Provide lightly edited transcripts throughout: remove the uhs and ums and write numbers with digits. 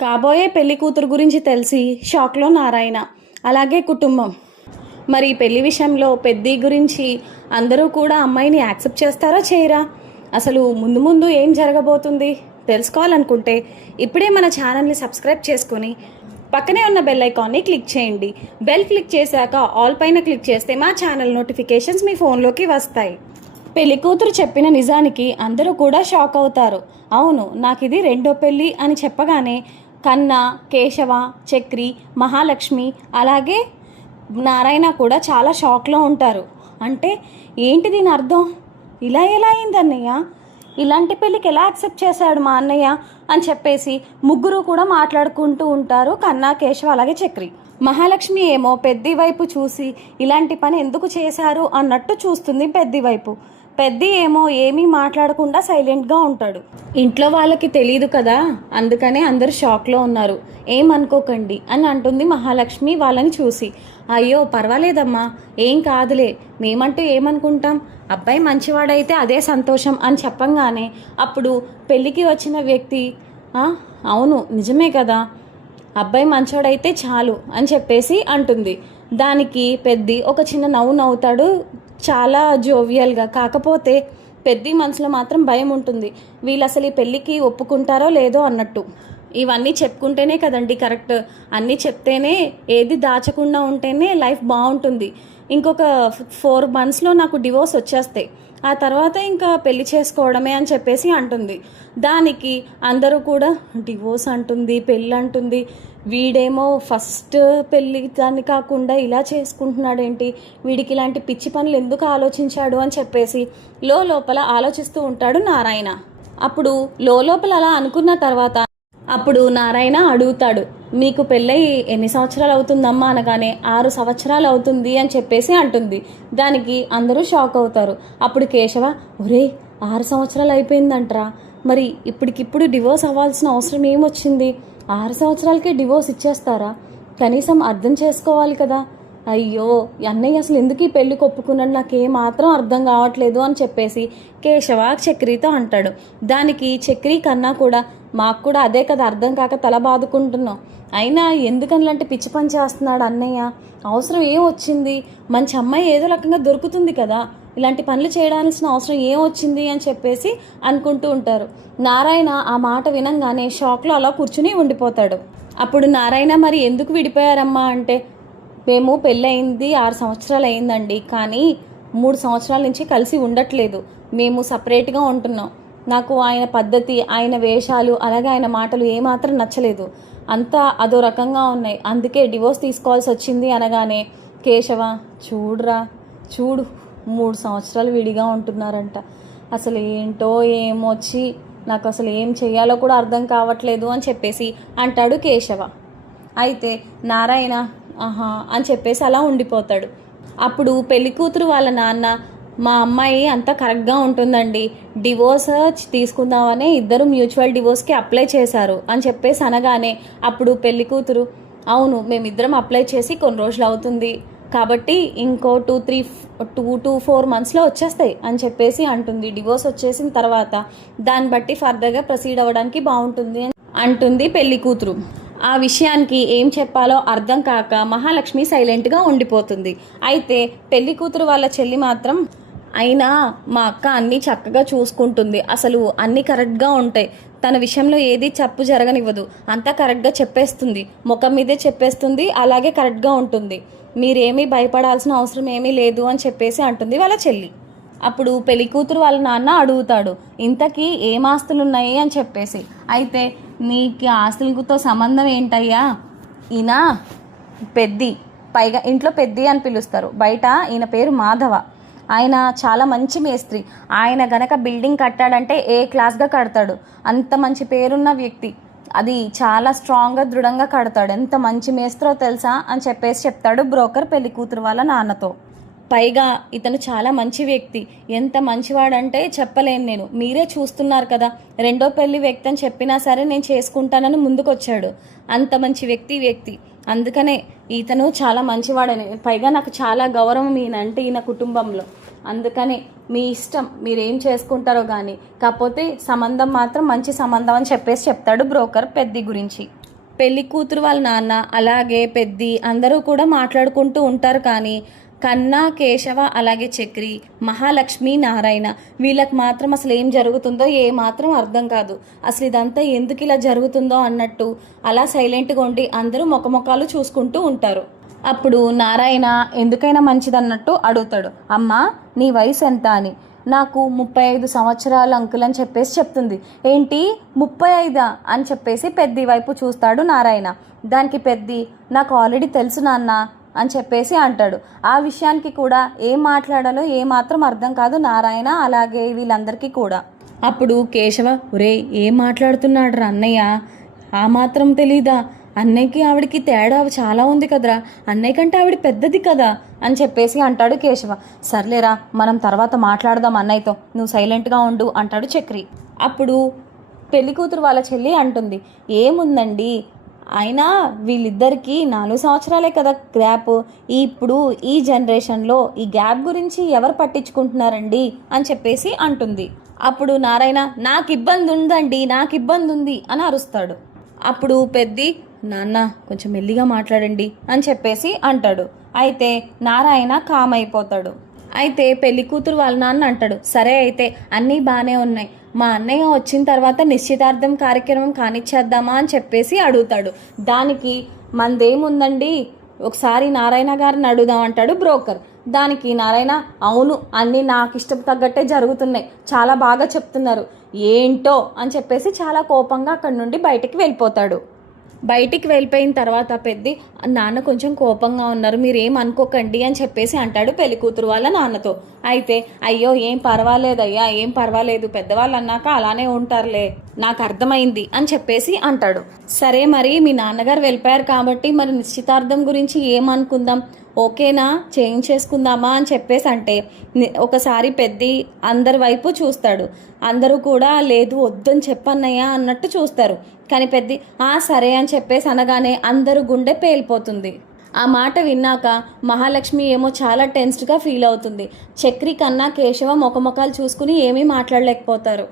కాబోయే పెళ్లి కూతురు గురించి తెలిసి షాక్లో నారాయణ, అలాగే కుటుంబం. మరి పెళ్లి విషయంలో పెద్ది గురించి అందరూ కూడా అమ్మాయిని యాక్సెప్ట్ చేస్తారా చేయరా? అసలు ముందు ముందు ఏం జరగబోతుంది తెలుసుకోవాలనుకుంటే ఇప్పుడే మన ఛానల్ని సబ్స్క్రైబ్ చేసుకొని పక్కనే ఉన్న బెల్ ఐకాన్ని క్లిక్ చేయండి. బెల్ క్లిక్ చేశాక ఆల్ పైన క్లిక్ చేస్తే మా ఛానల్ నోటిఫికేషన్స్ మీ ఫోన్లోకి వస్తాయి. పెళ్లి కూతురు చెప్పిన నిజానికి అందరూ కూడా షాక్ అవుతారు. అవును, నాకు ఇది రెండో పెళ్ళి అని చెప్పగానే కన్నా, కేశవ, చక్రి, మహాలక్ష్మి అలాగే నారాయణ కూడా చాలా షాక్లో ఉంటారు. అంటే ఏంటి దీని అర్థం? ఇలా ఎలా అయింది అన్నయ్య? ఇలాంటి పెళ్ళికి ఎలా యాక్సెప్ట్ చేశాడు మా అన్నయ్య అని చెప్పేసి ముగ్గురు కూడా మాట్లాడుకుంటూ ఉంటారు. కన్నా, కేశవ అలాగే చక్రి. మహాలక్ష్మి ఏమో పెద్ది వైపు చూసి ఇలాంటి పని ఎందుకు చేశారు అన్నట్టు చూస్తుంది పెద్ది వైపు. పెద్ది ఏమో ఏమీ మాట్లాడకుండా సైలెంట్గా ఉంటాడు. ఇంట్లో వాళ్ళకి తెలియదు కదా, అందుకనే అందరూ షాక్లో ఉన్నారు. ఏమనుకోకండి అని అంటుంది మహాలక్ష్మి వాళ్ళని చూసి. అయ్యో పర్వాలేదమ్మా, ఏం కాదులే, మేమంటూ ఏమనుకుంటాం, అబ్బాయి మంచివాడైతే అదే సంతోషం అని చెప్పంగానే అప్పుడు పెళ్ళికి వచ్చిన వ్యక్తి అవును నిజమే కదా, అబ్బాయి మంచోడైతే చాలు అని చెప్పేసి అంటుంది. దానికి పెద్ది ఒక చిన్న నవ్వు నవ్వుతాడు, చాలా జోవియల్గా. కాకపోతే పెద్ది మనసులో మాత్రం భయం ఉంటుంది, వీళ్ళు అసలు ఈ పెళ్ళికి ఒప్పుకుంటారో లేదో అన్నట్టు. ఇవన్నీ చెప్పుకుంటేనే కదండి కరెక్ట్, అన్నీ చెప్తేనే, ఏది దాచకుండా ఉంటేనే లైఫ్ బాగుంటుంది. ఇంకొక 4 monthsలో నాకు డివోర్స్ వచ్చేస్తాయి, ఆ తర్వాత ఇంకా పెళ్లి చేసుకోవడమే అని చెప్పేసి అంటుంది. దానికి అందరూ కూడా డివోర్స్ అంటుంది, పెళ్ళి అంటుంది, వీడేమో ఫస్ట్ పెళ్ళి దాన్ని కాకుండా ఇలా చేసుకుంటున్నాడేంటి, వీడికి ఇలాంటి పిచ్చి పనులు ఎందుకు ఆలోచించాడు అని చెప్పేసి లోపల ఆలోచిస్తూ ఉంటాడు నారాయణ. అప్పుడు లోపల అలా అనుకున్న తర్వాత అప్పుడు నారాయణ అడుగుతాడు, మీకు పెళ్ళై ఎన్ని సంవత్సరాలు అవుతుందమ్మా అనగానే 6 సంవత్సరాలు అవుతుంది అని చెప్పేసి అంటుంది. దానికి అందరూ షాక్ అవుతారు. అప్పుడు కేశవ, ఒరే 6 సంవత్సరాలు అయిపోయిందంటరా, మరి ఇప్పటికిప్పుడు డివోర్స్ అవ్వాల్సిన అవసరం ఏమొచ్చింది? 6 సంవత్సరాలకే డివోర్స్ ఇచ్చేస్తారా? కనీసం అర్థం చేసుకోవాలి కదా. అయ్యో అన్నయ్య అసలు ఎందుకు ఈ పెళ్ళికి ఒప్పుకున్నాడు, నాకేమాత్రం అర్థం కావట్లేదు అని చెప్పేసి కేశవ చక్రితో అంటాడు. దానికి చక్రి కన్నా కూడా, మాకు కూడా అదే కదా అర్థం కాక తల బాదుకుంటున్నాం, అయినా ఎందుకని ఇలాంటి పిచ్చి పని చేస్తున్నాడు అన్నయ్య, అవసరం ఏం వచ్చింది, మంచి అమ్మాయి ఏదో రకంగా దొరుకుతుంది కదా, ఇలాంటి పనులు చేయడాల్సిన అవసరం ఏం వచ్చింది అని చెప్పేసి అనుకుంటూ ఉంటారు. నారాయణ ఆ మాట వినంగానే షాక్లో అలా కూర్చుని ఉండిపోతాడు. అప్పుడు నారాయణ, మరి ఎందుకు విడిపోయారమ్మా అంటే, మేము పెళ్ళయింది 6 సంవత్సరాలు అయిందండి, కానీ 3 సంవత్సరాల నుంచి కలిసి ఉండట్లేదు, మేము సపరేట్గా ఉంటున్నాం, నాకు ఆయన పద్ధతి, ఆయన వేషాలు అలాగే ఆయన మాటలు ఏమాత్రం నచ్చలేదు, అంతా అదో రకంగా ఉన్నాయి, అందుకే డివోర్స్ తీసుకోవాల్సి వచ్చింది అనగానే కేశవ, చూడు 3 సంవత్సరాలు విడిగా ఉంటున్నారంట, అసలు ఏంటో ఏమొచ్చి నాకు అసలు ఏం చెయ్యాలో కూడా అర్థం కావట్లేదు అని చెప్పేసి అంటాడు కేశవ. అయితే నారాయణ ఆహా అని చెప్పేసి అలా ఉండిపోతాడు. అప్పుడు పెళ్లి కూతురు వాళ్ళ నాన్న, మా అమ్మాయి అంతా కరెక్ట్గా ఉంటుందండి, డివోర్స్ తీసుకుందామని ఇద్దరు మ్యూచువల్ డివోర్స్కి అప్లై చేశారు అని చెప్పేసి అనగానే అప్పుడు పెళ్లి కూతురు, అవును మేమిద్దరం అప్లై చేసి కొన్ని రోజులు అవుతుంది కాబట్టి ఇంకో 2-4 monthsలో వచ్చేస్తాయి అని చెప్పేసి అంటుంది. డివోర్స్ వచ్చేసిన తర్వాత దాన్ని బట్టి ఫర్దర్గా ప్రొసీడ్ అవ్వడానికి బాగుంటుంది అంటుంది పెళ్లి కూతురు. ఆ విషయానికి ఏం చెప్పాలో అర్థం కాక మహాలక్ష్మి సైలెంట్గా ఉండిపోతుంది. అయితే పెళ్లి కూతురు వాళ్ళ చెల్లి మాత్రం, అయినా మా అక్క అన్నీ చక్కగా చూసుకుంటుంది, అసలు అన్నీ కరెక్ట్గా ఉంటాయి, తన విషయంలో ఏది తప్పు జరగనివ్వదు, అంతా కరెక్ట్గా చెప్పేస్తుంది, ముఖం మీదే చెప్పేస్తుంది, అలాగే కరెక్ట్గా ఉంటుంది, మీరేమీ భయపడాల్సిన అవసరం ఏమీ లేదు అని చెప్పేసి అంటుంది వాళ్ళ చెల్లి. అప్పుడు పెళ్లి కూతురు వాళ్ళ నాన్న అడుగుతాడు, ఇంతకీ ఏం ఆస్తులు ఉన్నాయి అని చెప్పేసి. అయితే నీకు ఆస్తులతో సంబంధం ఏంటయ్యా, ఈయన పెద్ది, పైగా ఇంట్లో పెద్ది అని పిలుస్తారు, బయట ఈయన పేరు మాధవ, ఆయన చాలా మంచి మేస్త్రి, ఆయన గనక బిల్డింగ్ కట్టాడంటే ఏ క్లాస్గా కడతాడు, అంత మంచి పేరున్న వ్యక్తి, అది చాలా స్ట్రాంగ్గా దృఢంగా కడతాడు, ఎంత మంచి మేస్త్రో తెలుసా అని చెప్పేసి చెప్తాడు బ్రోకర్ పెళ్లి కూతురు వాళ్ళ నాన్నతో. పైగా ఇతను చాలా మంచి వ్యక్తి, ఎంత మంచివాడంటే చెప్పలేను నేను, మీరే చూస్తున్నారు కదా, రెండో పెళ్లి వ్యక్తి అని చెప్పినా సరే నేను చేసుకుంటానని ముందుకొచ్చాడు, అంత మంచి వ్యక్తి, అందుకనే ఇతను చాలా మంచివాడని, పైగా నాకు చాలా గౌరవం ఈయన అంటే, ఈయన కుటుంబంలో అందుకని మీ ఇష్టం, మీరేం చేసుకుంటారో కానీ, కాకపోతే సంబంధం మాత్రం మంచి సంబంధం అని చెప్పేసి చెప్తాడు బ్రోకర్ పెద్ది గురించి. పెళ్లి కూతురు వాళ్ళ నాన్న అలాగే పెద్ది అందరూ కూడా మాట్లాడుకుంటూ ఉంటారు. కానీ కన్నా, కేశవ, అలాగే చక్రి, మహాలక్ష్మి, నారాయణ వీళ్ళకి మాత్రం అసలు ఏం జరుగుతుందో ఏమాత్రం అర్థం కాదు. అసలు ఇదంతా ఎందుకు ఇలా జరుగుతుందో అన్నట్టు అలా సైలెంట్గా ఉండి అందరూ ముఖముఖాలు చూసుకుంటూ ఉంటారు. అప్పుడు నారాయణ ఎందుకైనా మంచిదన్నట్టు అడుగుతాడు, అమ్మా నీ వయసు ఎంత అని. నాకు 35 సంవత్సరాలు అంకుల్ అని చెప్పేసి చెప్తుంది. ఏంటి 35 అని చెప్పేసి పెద్ది వైపు చూస్తాడు నారాయణ. దానికి పెద్ది నాకు ఆల్రెడీ తెలుసు నాన్న అని చెప్పేసి అంటాడు. ఆ విషయానికి కూడా ఏం మాట్లాడాలో ఏమాత్రం అర్థం కాదు నారాయణ అలాగే వీళ్ళందరికీ కూడా. అప్పుడు కేశవ, ఒరే ఏం మాట్లాడుతున్నాడు రా అన్నయ్య, ఆ మాత్రం తెలీదా? అన్నయ్యకి ఆవిడికి తేడా చాలా ఉంది కదరా, అన్నయ్య కంటే ఆవిడ పెద్దది కదా అని చెప్పేసి అంటాడు కేశవ. సర్లేరా మనం తర్వాత మాట్లాడదాం అన్నయ్యతో, నువ్వు సైలెంట్గా ఉండు అంటాడు చక్రి. అప్పుడు పెళ్లి కూతురు వాళ్ళ చెల్లి అంటుంది, ఏముందండి అయినా వీళ్ళిద్దరికీ 4 సంవత్సరాలే కదా గ్యాప్. ఇప్పుడు ఈ జనరేషన్లో ఈ గ్యాప్ గురించి ఎవరు పట్టించుకుంటున్నారండి అని చెప్పేసి అంటుంది. అప్పుడు నారాయణ నాకు ఇబ్బంది ఉందండి, నాకు ఇబ్బంది ఉంది అని అరుస్తాడు. అప్పుడు పెద్ది, నాన్న కొంచెం మెల్లిగా మాట్లాడండి అని చెప్పేసి అంటాడు. అయితే నారాయణ కామ్ అయిపోతాడు. అయితే పెళ్లి కూతురు వాళ్ళ నాన్న అంటాడు, సరే అయితే అన్నీ బాగానే ఉన్నాయి, మా అన్నయ్య వచ్చిన తర్వాత నిశ్చితార్థం కార్యక్రమం కానిచ్చేద్దామా అని చెప్పేసి అడుగుతాడు. దానికి మనదేముందండి, ఒకసారి నారాయణ గారిని అడుగుదాం అంటాడు బ్రోకర్. దానికి నారాయణ, అవును అన్నీ నాకు ఇష్టం తగ్గట్టే జరుగుతున్నాయి, చాలా బాగా చెప్తున్నారు, ఏంటో అని చెప్పేసి చాలా కోపంగా అక్కడి నుండి బయటికి వెళ్ళిపోతాడు. బయటికి వెళ్ళిపోయిన తర్వాత పెద్ది, నాన్న కొంచెం కోపంగా ఉన్నారు, మీరేం అనుకోకండి అని చెప్పేసి అంటాడు పెళ్లి కూతురు వాళ్ళ నాన్నతో. అయితే అయ్యో ఏం పర్వాలేదయ్యా, ఏం పర్వాలేదు, పెద్దవాళ్ళు అన్నాక అలానే ఉంటారులే, నాకు అర్థమైంది అని చెప్పేసి అంటాడు. సరే మరి మీ నాన్నగారు వెళ్ళిపోయారు కాబట్టి మరి నిశ్చితార్థం గురించి ఏమనుకుందాం, ఓకేనా చేయించేసుకుందామా అని చెప్పేసి అంటే ఒకసారి పెద్ది అందరి వైపు చూస్తాడు. అందరూ కూడా లేదు వద్దని చెప్పన్నయ్యా అన్నట్టు చూస్తారు. కానీ పెద్ది సరే అని చెప్పేసి అనగానే అందరూ గుండె పేలిపోతుంది. ఆ మాట విన్నాక మహాలక్ష్మి ఏమో చాలా టెన్స్డ్గా ఫీల్ అవుతుంది. చక్రి కన్నా కేశవ ముఖముఖాలు చూసుకుని ఏమీ మాట్లాడలేకపోతారు.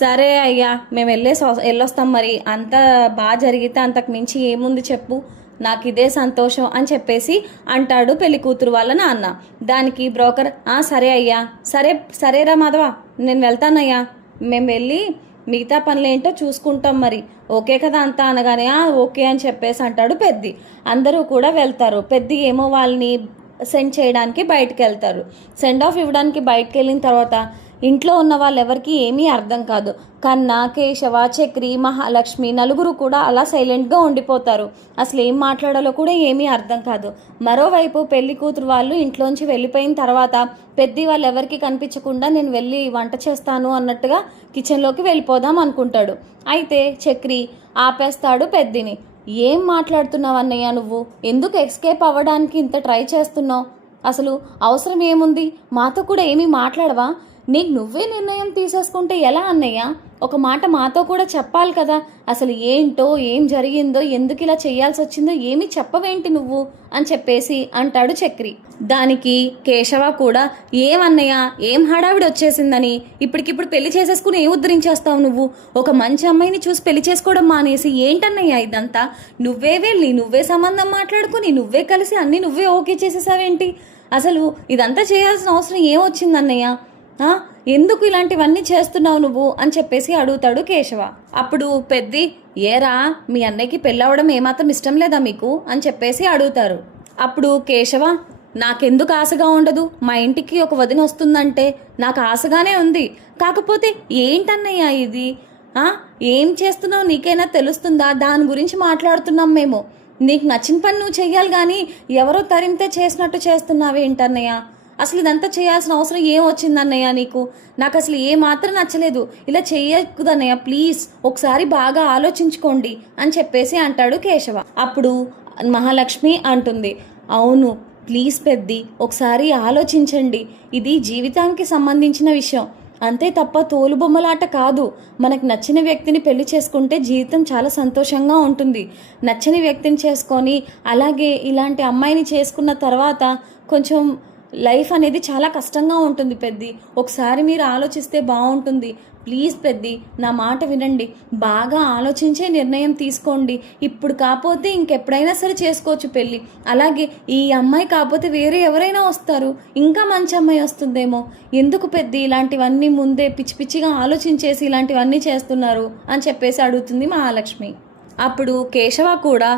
సరే అయ్యా మేము వెళ్ళొస్తాం, మరి అంత బాగా జరిగితే అంతకు మించి ఏముంది చెప్పు, నాకు ఇదే సంతోషం అని చెప్పేసి అంటాడు పెళ్లి కూతురు వాళ్ళ నాన్న. దానికి బ్రోకర్, సరే అయ్యా, సరేరా మాధవ నేను వెళ్తానయ్యా, మేము వెళ్ళి మిగతా పనులేంటో చూసుకుంటాం, మరి ఓకే కదా అంతా అనగానే ఓకే అని చెప్పేసి అంటాడు పెద్ది. అందరూ కూడా వెళ్తారు. పెద్ది ఏమో వాళ్ళని సెండ్ చేయడానికి బయటకు వెళ్తారు. సెండ్ ఆఫ్ ఇవ్వడానికి బయటకు వెళ్ళిన తర్వాత ఇంట్లో ఉన్న వాళ్ళెవరికి ఏమీ అర్థం కాదు. కన్నా, కేశవ, చక్రి, మహాలక్ష్మి నలుగురు కూడా అలా సైలెంట్గా ఉండిపోతారు. అసలు ఏం మాట్లాడాలో కూడా ఏమీ అర్థం కాదు. మరోవైపు పెళ్లి కూతురు వాళ్ళు ఇంట్లోంచి వెళ్ళిపోయిన తర్వాత పెద్ది వాళ్ళు ఎవరికి కనిపించకుండా నేను వెళ్ళి వంట చేస్తాను అన్నట్టుగా కిచెన్లోకి వెళ్ళిపోదాం అనుకుంటాడు. అయితే చక్రి ఆపేస్తాడు పెద్దిని. ఏం మాట్లాడుతున్నావు అన్నయ్య, నువ్వు ఎందుకు ఎస్కేప్ అవ్వడానికి ఇంత ట్రై చేస్తున్నావు, అసలు అవసరం ఏముంది, మాతో కూడా ఏమీ మాట్లాడవా, నీకు నువ్వే నిర్ణయం తీసేసుకుంటే ఎలా అన్నయ్య, ఒక మాట మాతో కూడా చెప్పాలి కదా, అసలు ఏంటో ఏం జరిగిందో ఎందుకు ఇలా చేయాల్సి వచ్చిందో ఏమీ చెప్పవేంటి నువ్వు అని చెప్పేసి అంటాడు చక్రి. దానికి కేశవ కూడా ఏమన్నయ్య ఏం హడావిడి వచ్చేసిందని ఇప్పటికిప్పుడు పెళ్లి చేసేసుకుని ఏం ఉద్ధరించేస్తావు నువ్వు, ఒక మంచి అమ్మాయిని చూసి పెళ్లి చేసుకోవడం మానేసి ఏంటన్నయ్య ఇదంతా, నువ్వే వెళ్ళి నువ్వే సంబంధం మాట్లాడుకుని నువ్వే కలిసి అన్నీ నువ్వే ఓకే చేసేసావేంటి, అసలు ఇదంతా చేయాల్సిన అవసరం ఏమొచ్చిందన్నయ్య, ఎందుకు ఇలాంటివన్నీ చేస్తున్నావు నువ్వు అని చెప్పేసి అడుగుతాడు కేశవ. అప్పుడు పెద్ది, ఏరా మీ అన్నయ్యకి పెళ్ళవడం ఏమాత్రం ఇష్టం లేదా మీకు అని చెప్పేసి అడుగుతారు. అప్పుడు కేశవ, నాకెందుకు ఆశగా ఉండదు, మా ఇంటికి ఒక వదిన వస్తుందంటే నాకు ఆశగానే ఉంది, కాకపోతే ఏంటన్నయ్య ఇది, ఏం చేస్తున్నావు నీకైనా తెలుస్తుందా, దాని గురించి మాట్లాడుతున్నాం మేము, నీకు నచ్చిన పని నువ్వు చెయ్యాలి కానీ ఎవరో తరిమితే చేసినట్టు చేస్తున్నావేంటన్నయ్య, అసలు ఇదంతా చేయాల్సిన అవసరం ఏం వచ్చిందన్నయ్య నీకు, నాకు అసలు ఏమాత్రం నచ్చలేదు, ఇలా చెయ్యకూడదన్నయ్య ప్లీజ్ ఒకసారి బాగా ఆలోచించుకోండి అని చెప్పేసి అంటాడు కేశవ. అప్పుడు మహాలక్ష్మి అంటుంది, అవును ప్లీజ్ పెద్ది ఒకసారి ఆలోచించండి, ఇది జీవితానికి సంబంధించిన విషయం, అంతే తప్ప తోలుబొమ్మలాట కాదు, మనకు నచ్చిన వ్యక్తిని పెళ్లి చేసుకుంటే జీవితం చాలా సంతోషంగా ఉంటుంది, నచ్చని వ్యక్తిని చేసుకొని అలాగే ఇలాంటి అమ్మాయిని చేసుకున్న తర్వాత కొంచెం లైఫ్ అనేది చాలా కష్టంగా ఉంటుంది పెద్ది. ఒకసారి మీరు ఆలోచిస్తే బాగుంటుంది. ప్లీజ్ పెద్ది, నా మాట వినండి. బాగా ఆలోచించే నిర్ణయం తీసుకోండి. ఇప్పుడు కాకపోతే ఇంకెప్పుడైనా సరే చేసుకోవచ్చు పెళ్ళి. అలాగే ఈ అమ్మాయి కాకపోతే వేరే ఎవరైనా వస్తారు, ఇంకా మంచి అమ్మాయి వస్తుందేమో. ఎందుకు పెద్ది ఇలాంటివన్నీ ముందే పిచ్చి పిచ్చిగా ఆలోచించేసి ఇలాంటివన్నీ చేస్తున్నారు అని చెప్పేసి అడుగుతుంది మహాలక్ష్మి. అప్పుడు కేశవ కూడా,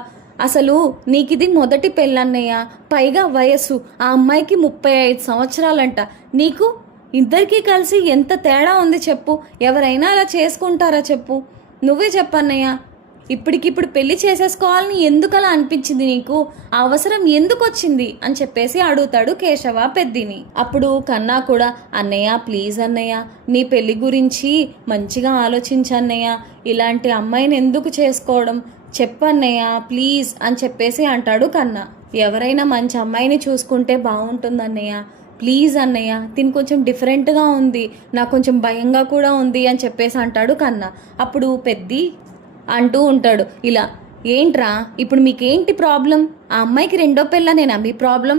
అసలు నీకిది మొదటి పెళ్ళన్నయ్య, పైగా వయస్సు ఆ అమ్మాయికి 35 సంవత్సరాలంట. నీకు ఇద్దరికీ కలిసి ఎంత తేడా ఉంది చెప్పు. ఎవరైనా అలా చేసుకుంటారా చెప్పు? నువ్వే చెప్పన్నయ్య. ఇప్పటికిప్పుడు పెళ్లి చేసేసుకోవాలని ఎందుకు అలా అనిపించింది నీకు? ఆ అవసరం ఎందుకు వచ్చింది అని చెప్పేసి అడుగుతాడు కేశవ పెద్దిని. అప్పుడు కన్నా కూడా, అన్నయ్య ప్లీజ్ అన్నయ్య, నీ పెళ్లి గురించి మంచిగా ఆలోచించన్నయ్య. ఇలాంటి అమ్మాయిని ఎందుకు చేసుకోవడం చెప్పన్నయ్య ప్లీజ్ అని చెప్పేసి అంటాడు కన్నా. ఎవరైనా మంచి అమ్మాయిని చూసుకుంటే బాగుంటుందన్నయ్య, ప్లీజ్ అన్నయ్య. తిని కొంచెం డిఫరెంట్గా ఉంది, నాకు కొంచెం భయంగా కూడా ఉంది అని చెప్పేసి అంటాడు కన్నా. అప్పుడు పెద్ది అంటూ ఉంటాడు ఇలా, ఏంట్రా ఇప్పుడు మీకేంటి ప్రాబ్లం? ఆ అమ్మాయికి రెండో పెళ్ళనేనా మీ ప్రాబ్లం?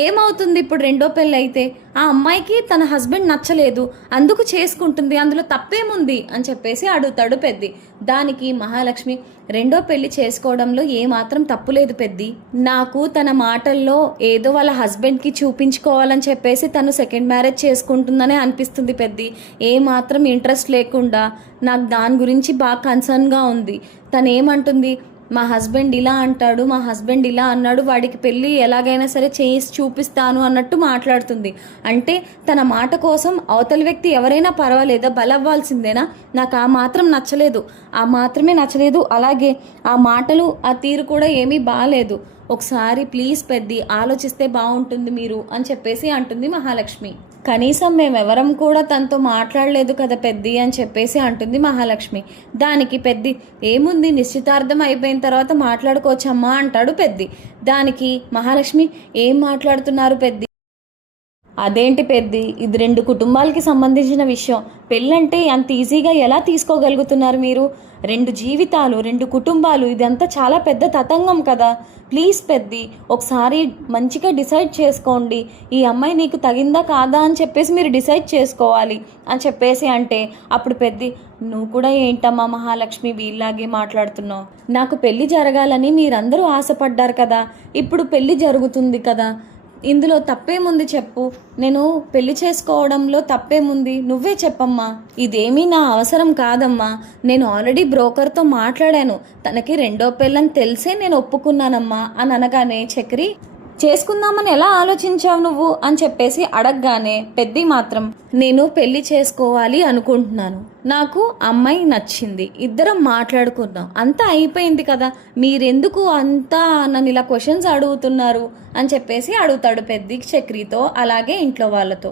ఏమవుతుంది ఇప్పుడు రెండో పెళ్ళి అయితే? ఆ అమ్మాయికి తన హస్బెండ్ నచ్చలేదు, అందుకు చేసుకుంటుంది, అందులో తప్పేముంది అని చెప్పేసి అడుగుతాడు పెద్ది. దానికి మహాలక్ష్మి, రెండో పెళ్లి చేసుకోవడంలో ఏమాత్రం తప్పులేదు పెద్ది. నాకు తన మాటల్లో ఏదో వాళ్ళ హస్బెండ్కి చూపించుకోవాలని చెప్పేసి తను సెకండ్ మ్యారేజ్ చేసుకుంటుందనే అనిపిస్తుంది పెద్ది. ఏమాత్రం ఇంట్రెస్ట్ లేకుండా నాకు దాని గురించి బాగా కన్సర్న్గా ఉంది. తను ఏమంటుంది, మా హస్బెండ్ ఇలా అంటాడు, మా హస్బెండ్ ఇలా అన్నాడు, వాడికి పెళ్ళి ఎలాగైనా సరే చేసి చూపిస్తాను అన్నట్టు మాట్లాడుతుంది. అంటే తన మాట కోసం అవతలి వ్యక్తి ఎవరైనా పర్వాలేదా, బలవ్వాల్సిందేనా? నాకు ఆ మాత్రం నచ్చలేదు, ఆ మాత్రమే నచ్చలేదు. అలాగే ఆ మాటలు ఆ తీరు కూడా ఏమీ బాగాలేదు. ఒకసారి ప్లీజ్ పెద్ది ఆలోచిస్తే బాగుంటుంది మీరు అని చెప్పేసి అంటుంది మహాలక్ష్మి. కనీసం మేమెవరం కూడా తనతో మాట్లాడలేదు కదా పెద్ది అని చెప్పేసి అంటుంది మహాలక్ష్మి. దానికి పెద్ది, ఏముంది నిశ్చితార్థం అయిపోయిన తర్వాత మాట్లాడుకోవచ్చమ్మా అంటాడు పెద్ది. దానికి మహాలక్ష్మి, ఏం మాట్లాడుతున్నారు పెద్ది? అదేంటి పెద్ది, ఇది 2 కుటుంబాలకి సంబంధించిన విషయం. పెళ్ళంటే అంత ఈజీగా ఎలా తీసుకోగలుగుతున్నారు మీరు? 2 జీవితాలు, 2 కుటుంబాలు, ఇదంతా చాలా పెద్ద తతంగం కదా. ప్లీజ్ పెద్ది, ఒకసారి మంచిగా డిసైడ్ చేసుకోండి. ఈ అమ్మాయి నీకు తగిందా కాదా అని చెప్పేసి మీరు డిసైడ్ చేసుకోవాలి అని చెప్పేసి అంటే, అప్పుడు పెద్ది, నువ్వు కూడా ఏంటమ్మా మహాలక్ష్మి వీళ్ళలాగే మాట్లాడుతున్నావు? నాకు పెళ్ళి జరగాలని మీరందరూ ఆశపడ్డారు కదా, ఇప్పుడు పెళ్ళి జరుగుతుంది కదా, ఇందులో తప్పేముంది చెప్పు? నేను పెళ్లి చేసుకోవడంలో తప్పేముంది? నువ్వే చెప్పమ్మా. ఇదేమీ నా అవసరం కాదమ్మా. నేను ఆల్రెడీ బ్రోకర్తో మాట్లాడాను, తనకి రెండో పెళ్ళని తెలిసే నేను ఒప్పుకున్నానమ్మా అని అనగానే, చక్రి చేసుకుందామని ఎలా ఆలోచించావు నువ్వు అని చెప్పేసి అడగగానే పెద్ది మాత్రం, నేను పెళ్లి చేసుకోవాలి అనుకుంటున్నాను, నాకు అమ్మాయి నచ్చింది, ఇద్దరం మాట్లాడుకుందాం, అంతా అయిపోయింది కదా, మీరెందుకు అంతా నన్ను ఇలా క్వశ్చన్స్ అడుగుతున్నారు అని చెప్పేసి అడుగుతాడు పెద్ది చక్రితో, అలాగే ఇంట్లో వాళ్ళతో.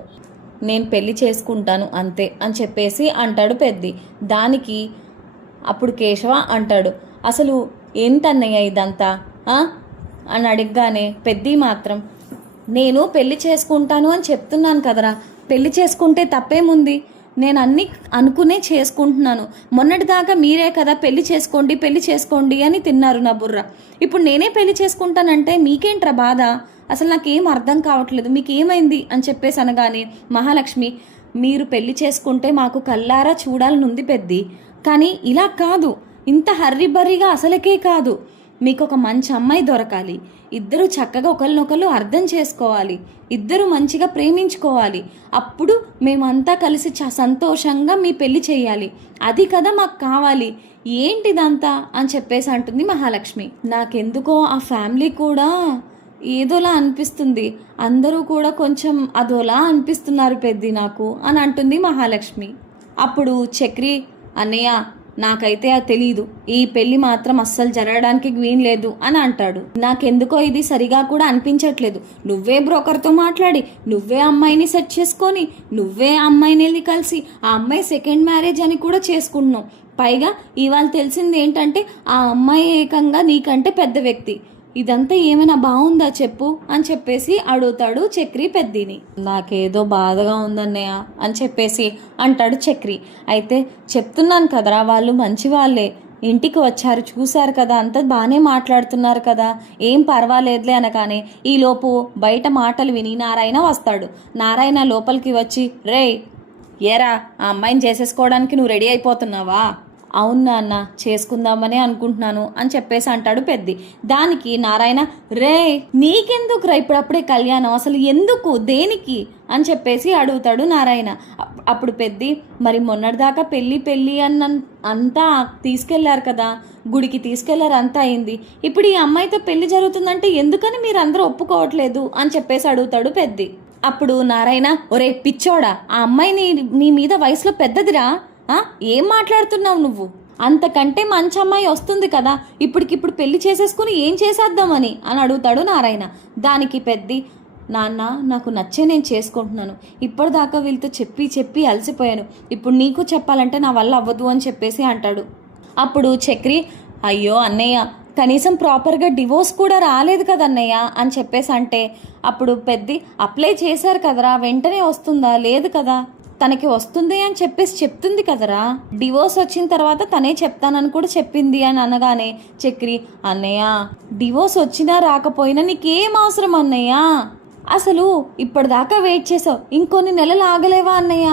నేను పెళ్లి చేసుకుంటాను అంతే అని చెప్పేసి అంటాడు పెద్ది. దానికి అప్పుడు కేశవ అంటాడు, అసలు ఏంటన్నయ్య ఇదంతా అని అడగగానే పెద్ది మాత్రం, నేను పెళ్లి చేసుకుంటాను అని చెప్తున్నాను కదరా, పెళ్లి చేసుకుంటే తప్పేముంది? నేను అన్నీ అనుకునే చేసుకుంటున్నాను. మొన్నటిదాకా మీరే కదా పెళ్లి చేసుకోండి పెళ్లి చేసుకోండి అని తిన్నారు నా బుర్ర. ఇప్పుడు నేనే పెళ్లి చేసుకుంటానంటే మీకేంట్రా బాధ? అసలు నాకేం అర్థం కావట్లేదు, మీకేమైంది అని చెప్పేసి అనగానే మహాలక్ష్మి, మీరు పెళ్లి చేసుకుంటే మాకు కల్లారా చూడాలనుంది పెద్ది, కానీ ఇలా కాదు, ఇంత హర్రిబర్రిగా అసలకే కాదు. మీకు ఒక మంచి అమ్మాయి దొరకాలి, ఇద్దరు చక్కగా ఒకరినొకరు అర్థం చేసుకోవాలి, ఇద్దరు మంచిగా ప్రేమించుకోవాలి, అప్పుడు మేమంతా కలిసి సంతోషంగా మీ పెళ్లి చేయాలి, అది కదా మాకు కావాలి, ఏంటిదంతా అని చెప్పేసి అంటుంది మహాలక్ష్మి. నాకెందుకో ఆ ఫ్యామిలీ కూడా ఏదోలా అనిపిస్తుంది, అందరూ కూడా కొంచెం అదోలా అనిపిస్తున్నారు పెద్ది నాకు అని అంటుంది మహాలక్ష్మి. అప్పుడు చక్రి, అన్నయ్య నాకైతే అది తెలీదు, ఈ పెళ్లి మాత్రం అస్సలు జరగడానికి వీలు లేదు అని అంటాడు. నాకెందుకో ఇది సరిగా కూడా అనిపించట్లేదు, నువ్వే బ్రోకర్తో మాట్లాడి, నువ్వే అమ్మాయిని సెట్ చేసుకొని, నువ్వే అమ్మాయిని వెళ్ళి కలిసి ఆ అమ్మాయి సెకండ్ మ్యారేజ్ అని కూడా చేసుకుంటున్నావు. పైగా ఇవాళ తెలిసింది ఏంటంటే ఆ అమ్మాయి ఏకంగా నీకంటే పెద్ద వ్యక్తి. ఇదంతా ఏమైనా బాగుందా చెప్పు అని చెప్పేసి అడుగుతాడు చక్రి పెద్దిని. నాకేదో బాధగా ఉందన్నయ్య అని చెప్పేసి అంటాడు చక్రి. అయితే చెప్తున్నాను కదరా, వాళ్ళు మంచి వాళ్ళే, ఇంటికి వచ్చారు, చూశారు కదా, అంతా బాగానే మాట్లాడుతున్నారు కదా, ఏం పర్వాలేదులే అనగానే ఈలోపు బయట మాటలు విని నారాయణ వస్తాడు. నారాయణ లోపలికి వచ్చి, రేయ్ ఏరా ఆ అమ్మాయిని చేసేసుకోవడానికి నువ్వు రెడీ అయిపోతున్నావా? అవును నాన్న, చేసుకుందామనే అనుకుంటున్నాను అని చెప్పేసి అంటాడు పెద్ది. దానికి నారాయణ, రే నీకెందుకురా ఇప్పుడప్పుడే కళ్యాణం, అసలు ఎందుకు, దేనికి అని చెప్పేసి అడుగుతాడు నారాయణ. అప్పుడు పెద్ది, మరి మొన్నటిదాకా పెళ్ళి అంతా తీసుకెళ్లారు కదా, గుడికి తీసుకెళ్లారు, అంతా అయింది, ఇప్పుడు ఈ అమ్మాయితో పెళ్లి జరుగుతుందంటే ఎందుకని మీరు అందరూ ఒప్పుకోవట్లేదు అని చెప్పేసి అడుగుతాడు పెద్ది. అప్పుడు నారాయణ, ఒరే పిచ్చోడా, ఆ అమ్మాయి నీ మీద వయసులో పెద్దదిరా, ఏం మాట్లాడుతున్నావు నువ్వు, అంతకంటే మంచి అమ్మాయి వస్తుంది కదా, ఇప్పటికిప్పుడు పెళ్లి చేసేసుకుని ఏం చేసేద్దామని అని అడుగుతాడు నారాయణ. దానికి పెద్ది, నాన్న నాకు నచ్చే నేను చేసుకుంటున్నాను, ఇప్పటిదాకా వీళ్ళతో చెప్పి చెప్పి అలసిపోయాను, ఇప్పుడు నీకు చెప్పాలంటే నా వల్ల అవ్వదు అని చెప్పేసి అంటాడు. అప్పుడు చక్రి, అయ్యో అన్నయ్య, కనీసం ప్రాపర్గా డివోర్స్ కూడా రాలేదు కదన్నయ్య అని చెప్పేసి అంటే, అప్పుడు పెద్ది, అప్లై చేశారు కదరా, వెంటనే వస్తుందా, లేదు కదా, తనకి వస్తుంది అని చెప్పేసి చెప్తుంది కదరా, డివోర్స్ వచ్చిన తర్వాత తనే చెప్తానని కూడా చెప్పింది అని అనగానే చక్రి, అన్నయ్య డివోర్స్ వచ్చినా రాకపోయినా నీకేం అవసరం అన్నయ్య, అసలు ఇప్పటిదాకా వెయిట్ చేసావు, ఇంకొన్ని నెలలు ఆగలేవా అన్నయ్య.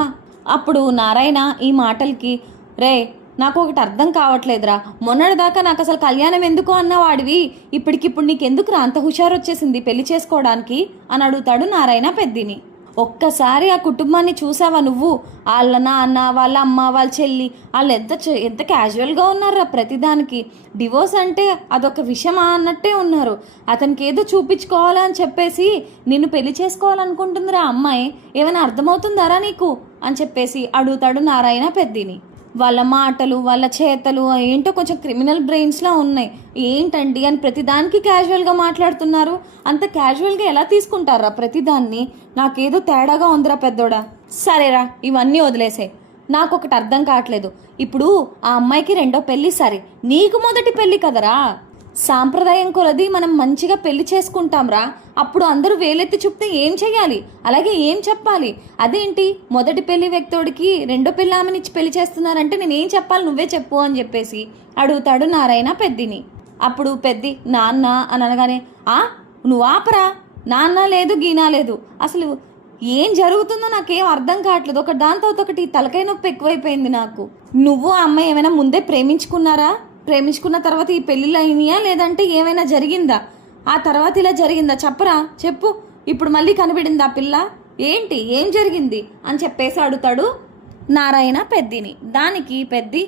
అప్పుడు నారాయణ ఈ మాటలకి, రే నాకు ఒకటి అర్థం కావట్లేదురా, మొన్నటిదాకా నాకు అసలు కళ్యాణం ఎందుకు అన్నవాడివి, ఇప్పటికిప్పుడు నీకెందుకు అంత హుషారు వచ్చేసింది పెళ్లి చేసుకోవడానికి అని అడుగుతాడు నారాయణ పెద్దిని. ఒక్కసారి ఆ కుటుంబాన్ని చూసావా నువ్వు, వాళ్ళ నాన్న, వాళ్ళ అమ్మ, వాళ్ళ చెల్లి, వాళ్ళు ఎంత క్యాజువల్గా ఉన్నారా ప్రతిదానికి, డివోర్స్ అంటే అదొక విషయమా అన్నట్టే ఉన్నారు, అతనికి ఏదో చూపించుకోవాలా అని చెప్పేసి నిన్ను పెళ్లి చేసుకోవాలనుకుంటుందిరా అమ్మాయి, ఏమైనా అర్థమవుతుందారా నీకు అని చెప్పేసి అడుగుతాడు నారాయణ పెద్దిని. వాళ్ళ మాటలు, వాళ్ళ చేతలు ఏంటో కొంచెం క్రిమినల్ బ్రెయిన్స్లా ఉన్నాయి, ఏంటండి అని ప్రతిదానికి క్యాజువల్గా మాట్లాడుతున్నారు, అంత క్యాజువల్గా ఎలా తీసుకుంటారా ప్రతిదాన్ని, నాకేదో తేడాగా ఉందిరా పెద్దోడా. సరేరా ఇవన్నీ వదిలేసే, నాకు ఒకటి అర్థం కావట్లేదు, ఇప్పుడు ఆ అమ్మాయికి రెండో పెళ్ళి, సరే నీకు మొదటి పెళ్ళి కదరా, సాంప్రదాయం కొలది మనం మంచిగా పెళ్లి చేసుకుంటాంరా, అప్పుడు అందరూ వేలెత్తి చూపితే ఏం చెయ్యాలి, అలాగే ఏం చెప్పాలి, అదేంటి మొదటి పెళ్లి వ్యక్తుడికి రెండో పెళ్లి ఆమెనిచ్చి పెళ్లి చేస్తున్నారంటే నేనేం చెప్పాలి, నువ్వే చెప్పు అని చెప్పేసి అడుగుతాడు నారాయణ పెద్దిని. అప్పుడు పెద్ది, నాన్న అని అనగానే, నువ్వు ఆపరా, నాన్న లేదు గీనా లేదు, అసలు ఏం జరుగుతుందో నాకేం అర్థం కావట్లేదు, ఒకటి దాంతో ఒకటి తలకాయ నొప్పి ఎక్కువైపోయింది నాకు. నువ్వు ఆ అమ్మాయి ఏమైనా ముందే ప్రేమించుకున్నారా, ప్రేమించుకున్న తర్వాత ఈ పెళ్ళిళ్ళు అయినాయా, లేదంటే ఏమైనా జరిగిందా, ఆ తర్వాత ఇలా జరిగిందా, చెప్పరా చెప్పు, ఇప్పుడు మళ్ళీ కనబడిందా పిల్ల, ఏంటి ఏం జరిగింది అని చెప్పేసి అడుగుతాడు నారాయణ పెద్దిని. దానికి పెద్ది,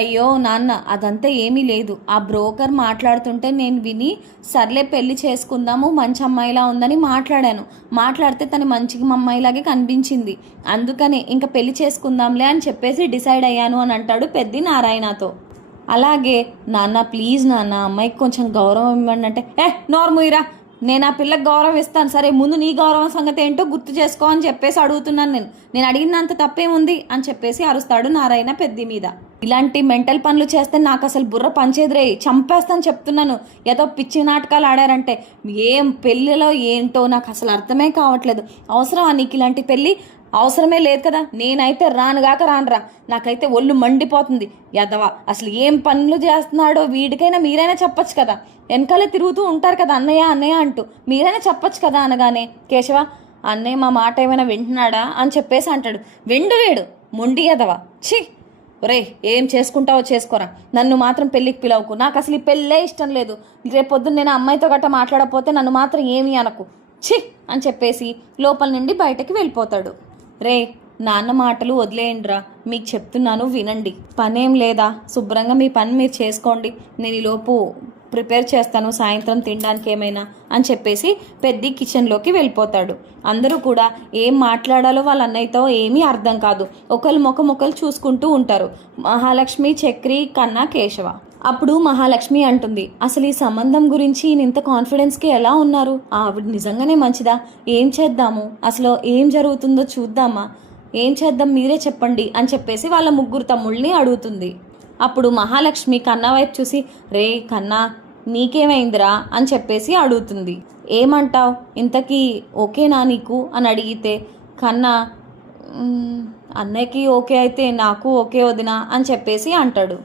అయ్యో నాన్న అదంతా ఏమీ లేదు, ఆ బ్రోకర్ మాట్లాడుతుంటే నేను విని సర్లే పెళ్లి చేసుకుందాము మంచి అమ్మాయిలా ఉందని మాట్లాడితే తను మంచి అమ్మాయిలాగే కనిపించింది, అందుకనే ఇంకా పెళ్లి చేసుకుందాంలే అని చెప్పేసి డిసైడ్ అయ్యాను అని అంటాడు పెద్ది నారాయణతో. అలాగే నాన్న ప్లీజ్ నాన్న అమ్మాయికి కొంచెం గౌరవం ఇవ్వండి అంటే, నోర్ముయిరా, నేను ఆ పిల్లకి గౌరవం ఇస్తాను, సరే ముందు నీ గౌరవం సంగతి ఏంటో గుర్తు చేసుకో అని చెప్పేసి అడుగుతున్నాను, నేను అడిగినంత తప్పేముంది అని చెప్పేసి అరుస్తాడు నారాయణ పెద్ది మీద. ఇలాంటి మెంటల్ పనులు చేస్తే నాకు అసలు బుర్ర పంచేదిరే, చంపేస్తాను చెప్తున్నాను, ఏదో పిచ్చి నాటకాలు ఆడారంటే, ఏం పెళ్ళిలో ఏంటో నాకు అసలు అర్థమే కావట్లేదు, అవసరమా నీకు ఇలాంటి పెళ్ళి, అవసరమే లేదు కదా, నేనైతే రానుగాక రానురా, నాకైతే ఒళ్ళు మండిపోతుంది, యదవా అసలు ఏం పనులు చేస్తున్నాడో వీడికైనా మీరైనా చెప్పొచ్చు కదా, వెనకాలే తిరుగుతూ ఉంటారు కదా అన్నయ్య అన్నయ్య అంటూ, మీరైనా చెప్పొచ్చు కదా అనగానే, కేశవ అన్నయ్య మా మాట ఏమైనా వింటున్నాడా అని చెప్పేసి అంటాడు. వెండు మొండి యదవా, ఛీ ఒరే ఏం చేసుకుంటావో చేసుకోరా, నన్ను మాత్రం పెళ్ళికి పిలవకు, నాకు అసలు ఈ పెళ్ళే ఇష్టం లేదు, రేపొద్దున నేను అమ్మాయితో గట్ట మాట్లాడకపోతే నన్ను మాత్రం ఏమీ అనకు, ఛీ అని చెప్పేసి లోపల నుండి బయటకి వెళ్ళిపోతాడు. రే నాన్న మాటలు వదిలేయండిరా, మీకు చెప్తున్నాను వినండి, పనేం లేదా, శుభ్రంగా మీ పని మీరు చేసుకోండి, నేను ఈలోపు ప్రిపేర్ చేస్తాను సాయంత్రం తినడానికి ఏమైనా అని చెప్పేసి పెద్ది కిచెన్లోకి వెళ్ళిపోతాడు. అందరూ కూడా ఏం మాట్లాడాలో వాళ్ళ అన్నయ్యతో ఏమీ అర్థం కాదు, ఒకరు మొక్కలు చూసుకుంటూ ఉంటారు, మహాలక్ష్మి, చక్రి, కన్నా, కేశవ. అప్పుడు మహాలక్ష్మి అంటుంది, అసలు ఈ సంబంధం గురించి ఇంత కాన్ఫిడెన్స్కి ఎలా ఉన్నారు, ఆవిడ నిజంగానే మంచిదా, ఏం చేద్దాము, అసలు ఏం జరుగుతుందో చూద్దామా, ఏం చేద్దాం మీరే చెప్పండి అని చెప్పేసి వాళ్ళ ముగ్గురు తమ్ముళ్ళని అడుగుతుంది. అప్పుడు మహాలక్ష్మి కన్నా వైపు చూసి, రే కన్నా నీకేమైందిరా అని చెప్పేసి అడుగుతుంది. ఏమంటావు, ఇంతకీ ఓకేనా నీకు అని అడిగితే కన్నా అన్నయ్యకి ఓకే అయితే నాకు ఓకే వదినా అని చెప్పేసి అంటాడు.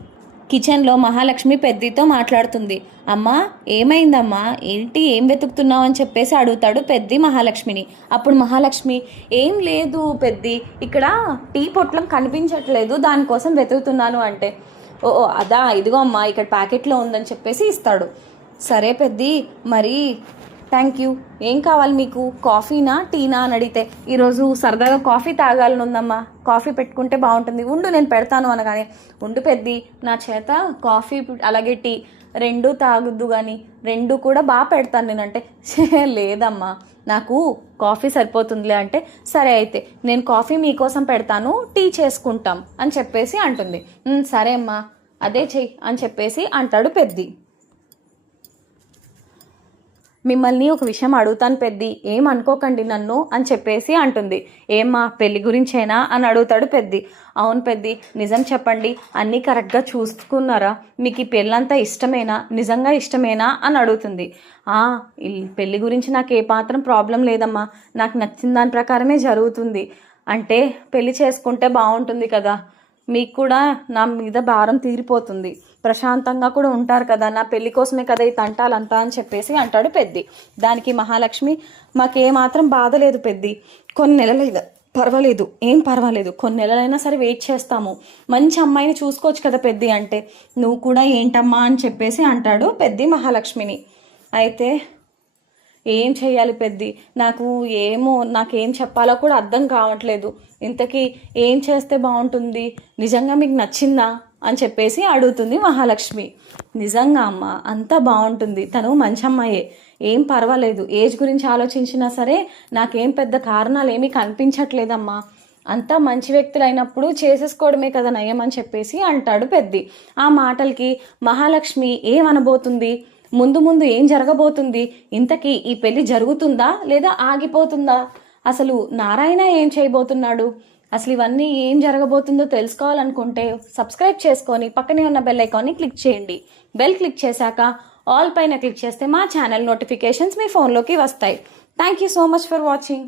కిచెన్లో మహాలక్ష్మి పెద్దితో మాట్లాడుతుంది. అమ్మా ఏమైందమ్మా, ఏంటి, ఏం వెతుకుతున్నావు అని చెప్పేసి అడుగుతాడు పెద్ది మహాలక్ష్మిని. అప్పుడు మహాలక్ష్మి, ఏం లేదు పెద్ది, ఇక్కడ టీ పొట్లం కనిపించట్లేదు, దానికోసం వెతుకుతున్నాను అంటే, ఓ అదా, ఇదిగో అమ్మా ఇక్కడ ప్యాకెట్లో ఉందని చెప్పేసి ఇస్తాడు. సరే పెద్ది, మరి థ్యాంక్ యూ, ఏం కావాలి మీకు, కాఫీనా టీనా అని అడిగితే, ఈరోజు సరదాగా కాఫీ తాగాలని ఉందమ్మా, కాఫీ పెట్టుకుంటే బాగుంటుంది, ఉండు నేను పెడతాను అనగానే, ఉండు పెద్ది, నా చేత కాఫీ అలాగే టీ రెండు తాగుద్దు కానీ రెండు కూడా బాగా పెడతాను నేనంటే, లేదమ్మా నాకు కాఫీ సరిపోతుందిలే అంటే, సరే అయితే నేను కాఫీ మీకోసం పెడతాను, టీ చేసుకుంటాం అని చెప్పేసి అంటుంది. సరే అమ్మా అదే చెయ్యి అని చెప్పేసి అంటాడు పెద్ది. మిమ్మల్ని ఒక విషయం అడుగుతాను పెద్ది, ఏం అనుకోకండి నన్ను అని చెప్పేసి అంటుంది. ఏమ్మా పెళ్లి గురించేనా అని అడుగుతాడు పెద్ది. అవును పెద్ది, నిజం చెప్పండి, అన్నీ కరెక్ట్గా చూసుకున్నారా, మీకు ఈ పెళ్ళంతా ఇష్టమేనా, నిజంగా ఇష్టమేనా అని అడుగుతుంది. ఈ పెళ్లి గురించి నాకు ఏ మాత్రం ప్రాబ్లం లేదమ్మా, నాకు నచ్చిన దాని ప్రకారమే జరుగుతుంది, అంటే పెళ్లి చేసుకుంటే బాగుంటుంది కదా, మీకు కూడా నా మీద భారం తీరిపోతుంది, ప్రశాంతంగా కూడా ఉంటారు కదా, నా పెళ్లి కోసమే కదా ఈ తంటాలంతా అని చెప్పేసి అంటాడు పెద్ది. దానికి మహాలక్ష్మి, మాకేమాత్రం బాధ లేదు పెద్ది, కొన్ని నెలలు పర్వాలేదు, ఏం పర్వాలేదు, కొన్ని నెలలైనా సరే వెయిట్ చేస్తాము, మంచి అమ్మాయిని చూసుకోవచ్చు కదా పెద్ది అంటే, నువ్వు కూడా ఏంటమ్మా అని చెప్పేసి అంటాడు పెద్ది మహాలక్ష్మిని. అయితే ఏం చెయ్యాలి పెద్ది, నాకేం చెప్పాలో కూడా అర్థం కావట్లేదు, ఇంతకీ ఏం చేస్తే బాగుంటుంది, నిజంగా మీకు నచ్చిందా అని చెప్పేసి అడుగుతుంది మహాలక్ష్మి. నిజంగా అమ్మ అంతా బాగుంటుంది, తను మంచి అమ్మాయే, ఏం పర్వాలేదు, ఏజ్ గురించి ఆలోచించినా సరే నాకేం పెద్ద కారణాలు ఏమీ కనిపించట్లేదమ్మా, అంతా మంచి వ్యక్తులు అయినప్పుడు చేసేసుకోవడమే కదా నయం అని చెప్పేసి అంటాడు పెద్ది. ఆ మాటలకి మహాలక్ష్మి ఏమనబోతుంది, ముందు ముందు ఏం జరగబోతుంది, ఇంతకీ ఈ పెళ్లి జరుగుతుందా లేదా ఆగిపోతుందా, అసలు నారాయణ ఏం చేయబోతున్నాడు, అసలు ఇవన్నీ ఏం జరగబోతుందో తెలుసుకోవాలనుకుంటే సబ్స్క్రైబ్ చేసుకొని పక్కనే ఉన్న బెల్ ఐకాన్ని క్లిక్ చేయండి. బెల్ క్లిక్ చేశాక ఆల్ పైన క్లిక్ చేస్తే మా ఛానల్ నోటిఫికేషన్స్ మీ ఫోన్లోకి వస్తాయి. Thank you so much for watching.